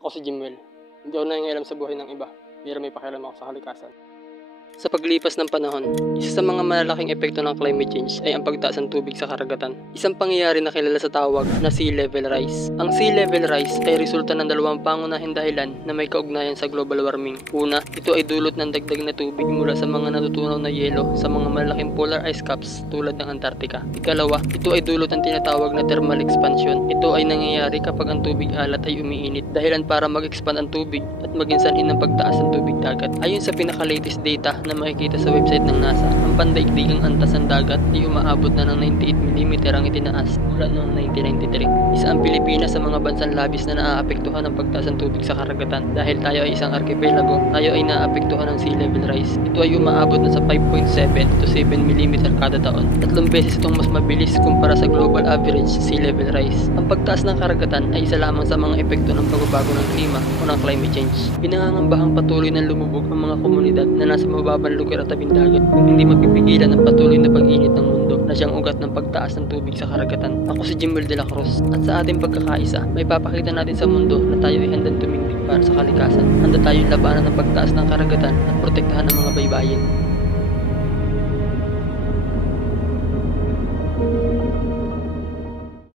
Ako si Jimwell. Hindi ako nangingialam sa buhay ng iba, pero may pakialam ako sa kalikasan. Sa paglipas ng panahon, isa sa mga malalaking epekto ng climate change ay ang pagtaas ng tubig sa karagatan. Isang pangyayari na kilala sa tawag na sea level rise. Ang sea level rise ay resulta ng dalawang pangunahing dahilan na may kaugnayan sa global warming. Una, ito ay dulot ng dagdag na tubig mula sa mga natutunaw na yelo sa mga malalaking polar ice caps tulad ng Antarctica. Ikalawa, ito ay dulot ng tinatawag na thermal expansion. Ito ay nangyayari kapag ang tubig alat ay umiinit, dahilan para mag-expand ang tubig at maging sanhin ng pagtaas ng tubig dagat. Ayon sa pinaka-latest data na makikita sa website ng NASA, ang pandaigdigang antas ng dagat ay umaabot na ng 98mm ang itinaas mula noong 1993. Isa ang Pilipinas sa mga bansang labis na naaapektuhan ng pagtaas ng tubig sa karagatan. Dahil tayo ay isang arkipelago, tayo ay naaapektuhan ng sea level rise. Ito ay umaabot na sa 5.7 to 7mm kada taon. 3 beses itong mas mabilis kumpara sa global average sea level rise. Ang pagtaas ng karagatan ay isa lamang sa mga epekto ng pagbabago ng klima o ng climate change. Pinangangambahang patuloy ng lumubog ang mga komunidad na nasa mababang lugar at tabing dagat kung hindi mapipigilan ang patuloy na pag-init ng mundo na siyang ugat ng pagtaas ng tubig sa karagatan. Ako si Jimwell de la Cruz at sa ating pagkakaisa, may papakita natin sa mundo na tayo ay handang tumindig para sa kalikasan. Handa tayong labanan ng pagtaas ng karagatan at protektahan ang mga baybayin.